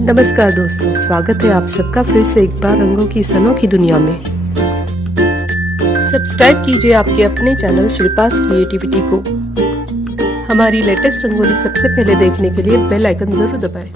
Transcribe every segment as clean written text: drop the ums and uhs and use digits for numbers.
नमस्कार दोस्तों, स्वागत है आप सबका फिर से एक बार रंगों की इस अनोखी दुनिया में। सब्सक्राइब कीजिए आपके अपने चैनल शिल्पास क्रिएटिविटी को। हमारी लेटेस्ट रंगोली सबसे पहले देखने के लिए बेल आइकन जरूर दबाएं।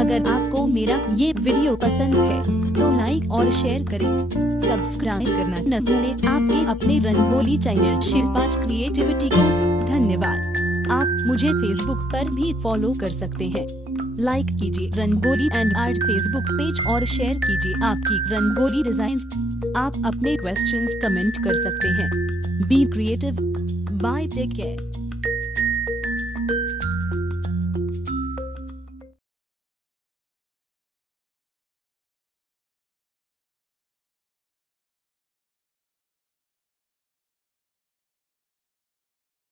अगर आपको मेरा ये वीडियो पसंद है तो लाइक और शेयर करें। सब्सक्राइब करना न भूलें। आपके अपने रंगोली चैनल शिल्पास क्रिएटिविटी को धन्यवाद। आप मुझे फेसबुक पर भी फॉलो कर सकते हैं। लाइक कीजिए rangoli and art Facebook page और शेयर कीजिए आपकी रंगोली डिजाइन्स। आप अपने क्वेश्चंस कमेंट कर सकते हैं। Be creative. Bye, take care.